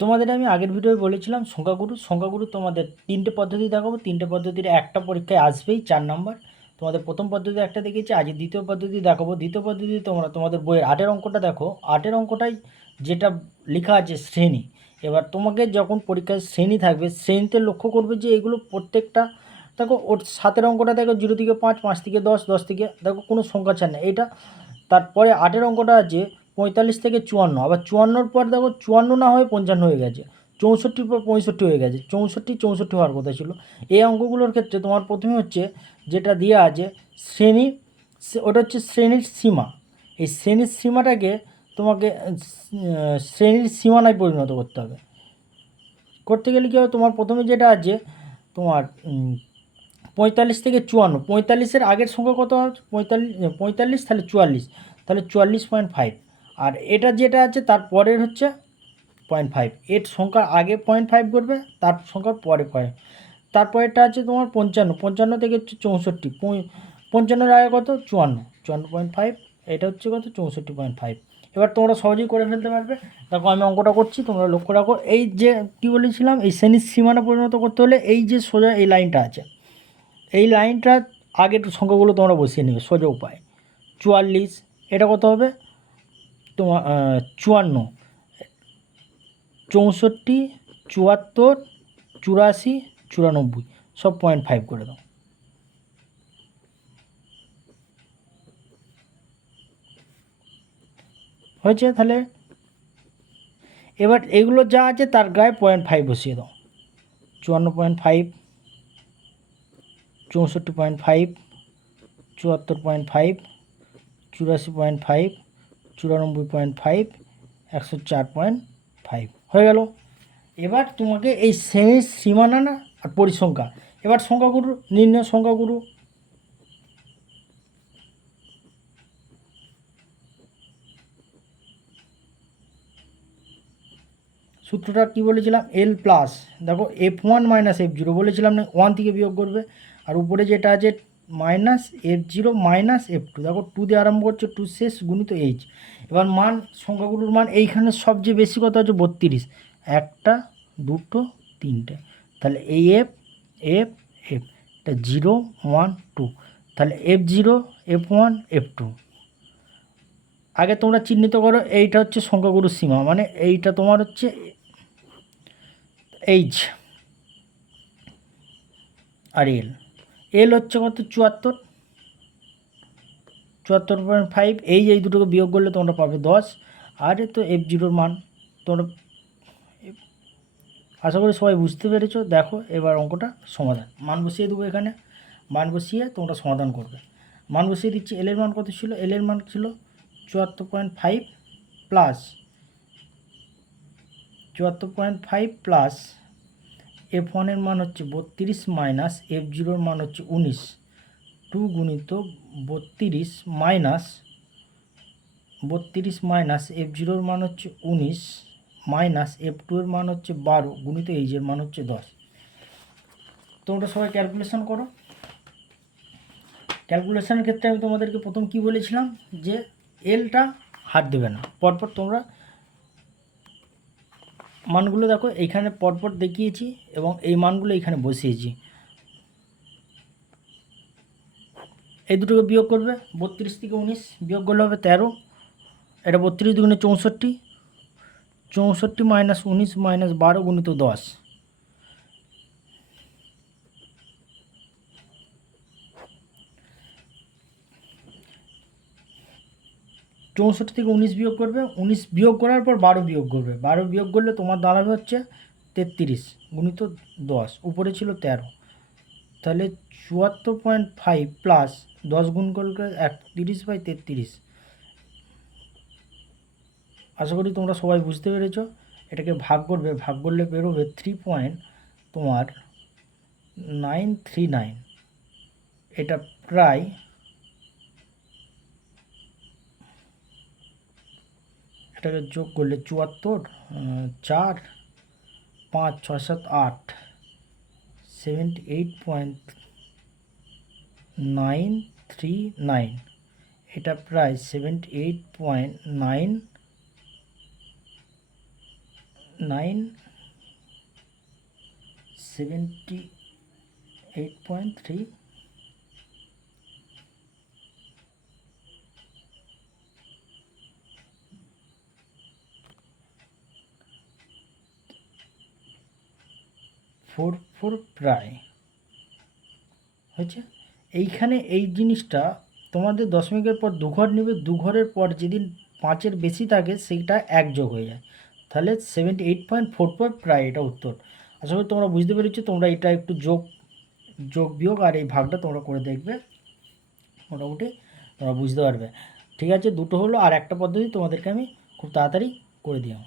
তোমাদের আমি আগের ভিডিওয় বলেছিলাম সংখ্যাগুরু তোমাদের 3টে পদ্ধতি দেখাবো। 3টে পদ্ধতির একটা পরীক্ষায় আসবেই 4 নম্বর। তোমাদের প্রথম পদ্ধতি একটা দেখেছি, আজ দ্বিতীয় পদ্ধতি দেখাবো। দ্বিতীয় পদ্ধতি তোমরা তোমাদের বইয়ের 8-এর অঙ্কটা দেখো। 8-এর অঙ্কটাই যেটা লেখা আছে শ্রেণী। এবার তোমাকে যখন পরীক্ষায় শ্রেণী থাকবে, শ্রেণীতে লক্ষ্য করবে যে এগুলো প্রত্যেকটা দেখো। ওর 7-এর অঙ্কটা দেখো 0 থেকে 5, 5 থেকে 10, 10 থেকে দেখো কোনো সংখ্যা ছাড় না এইটা। তারপরে 8-এর অঙ্কটা আছে 45 থেকে 54, আবার 54-র পর দেখো 54 না হয়ে 55 হয়ে গেছে, 64-র পর 65 হয়ে গেছে, 64 হওয়ার কথা ছিল। এই অঙ্কগুলোর ক্ষেত্রে তোমার প্রথমে হচ্ছে যেটা দেওয়া আছে শ্রেণী, ওটা হচ্ছে শ্রেণীর সীমা। এই শ্রেণীর সীমাটাকে তোমাকে শ্রেণীর সীমানায় পরিণত করতে হবে। করতে গেলে কী হবে, তোমার প্রথমে যেটা আছে তোমার 45 থেকে 54, 45-এর আগের সংখ্যা কত আছে 45, তাহলে 44, তাহলে 44.5। আর এটা যেটা আছে তারপরের হচ্ছে 0.5, এর সংখ্যার আগে 0.5 করবে, তার সংখ্যার পরে পয়েন্ট। তারপরেরটা আছে তোমার 55, 55 থেকে হচ্ছে 64, 55-এর আগে কত 54, 54.5, এটা হচ্ছে কত 64.5। এবার তোমরা সহজেই করে ফেলতে পারবে। দেখো আমি অঙ্কটা করছি, তোমরা লক্ষ্য রাখো। এই যে কী বলেছিলাম, এই শ্রেণীর সীমানা পরিণত করতে হলে এই যে সোজা এই লাইনটা আছে, এই লাইনটা আগের সংখ্যাগুলো তোমরা বসিয়ে নেবে সোজা উপায়। 44, এটা কত হবে তোমার 54, 64, 74, 84, 94, সব 0.5 করে দাও। হয়েছে? তাহলে এবার এগুলো যা আছে তার গায়ে 0.5 বসিয়ে দাও। 54.5, 64.5, 74.5, 84.5, 94.5, 104.5 হয়ে গেল। এবার তোমাকে এই শ্রেণীর সীমানা না আর পরিসংখ্যা, এবার সংখ্যাগুরু নির্ণয়। সংখ্যাগুরু সূত্রটা কী বলেছিলাম, এল প্লাস, দেখো F1 মাইনাস F0 বলেছিলাম না, 1 থেকে বিয়োগ করবে। আর উপরে যেটা আছে মাইনাস F0 মাইনাস F2, দেখো 2 দিয়ে আরম্ভ করছে, 2 শেষ গুণিত H। এবার মান, সংখ্যাগুলোর মান এইখানে সবচেয়ে বেশি কত আছে 32, 1টা 2টো 3টে, তাহলে এই F F F এটা 0 1 2, তাহলে F0 F1 F2। আগে তোমরা চিহ্নিত করো, এইটা হচ্ছে সংখ্যাগুরুর সীমা, মানে এইটা তোমার হচ্ছে এইচ আর এল। এল হচ্ছে কত 74, 74.5। এই দুটোকে বিয়োগ করলে তোমরা পাবে 10। আর তো F0-র মান তোমরা আশা করি সবাই বুঝতে পেরেছো। দেখো এবার অঙ্কটা সমাধান, মান বসিয়ে দেবো এখানে, মান বসিয়ে তোমরা সমাধান করবে। মান বসিয়ে দিচ্ছি। এলের মান কত ছিল, এলের মান ছিল 74.5 প্লাস 74.5 প্লাস F1-এর মান হচ্ছে 32 মাইনাস F0-র মান হচ্ছে 19, 2 গুণিত 32 মাইনাস F0-র মান হচ্ছে 19 মাইনাস F2-এর মান হচ্ছে 12 গুণিত এইচের মান হচ্ছে 10। তোমরা সবাই ক্যালকুলেশন করো। ক্যালকুলেশনের ক্ষেত্রে আমি তোমাদেরকে প্রথম কি বলেছিলাম, যে এলটা হাত দেবে না, পরপর তোমরা মানগুলো দেখো এইখানে পরপর দেখিয়েছি এবং এই মানগুলো এইখানে বসিয়েছি। এই দুটোকে বিয়োগ করবে, 32 থেকে 19 বিয়োগ করলে হবে 13, এটা 32 দুগুণে 64, 64 মাইনাস 19 মাইনাস 12 গুণিত 10, 64 থেকে 19 বিয়োগ করবে, 19 বিয়োগ করার পর 12 বিয়োগ করবে, 12 বিয়োগ করলে তোমার দাঁড়াবে হচ্ছে 33 গুণিত 10, উপরে ছিল 13, তাহলে 74.5 প্লাস 10 গুণ করলে 31/33। আশা করি তোমরা সবাই বুঝতে পেরেছো। এটাকে ভাগ করবে, ভাগ করলে বেরোবে 3.939। এটা প্রায় এটাকে যোগ করলে 74, 4, 5, 6, 7, 8, 78.939। এটা প্রায় 978.3 44 প্রায় হয়েছে। এইখানে এই জিনিসটা তোমাদের দশমিকের পর দু ঘর নেবে, দু ঘরের পর যেদিন 5-এর বেশি থাকে সেইটা 1 যোগ হয়ে যায়, তাহলে 78.44 প্রায়, এটা উত্তর। আশা করি তোমরা বুঝতে পেরেছো। তোমরা এটা একটু যোগ বিয়োগ আর এই ভাগটা তোমরা করে দেখবে, মোটামুটি তোমরা বুঝতে পারবে। ঠিক আছে, দুটো হলো, আর একটা পদ্ধতি তোমাদেরকে আমি খুব তাড়াতাড়ি করে দিলাম।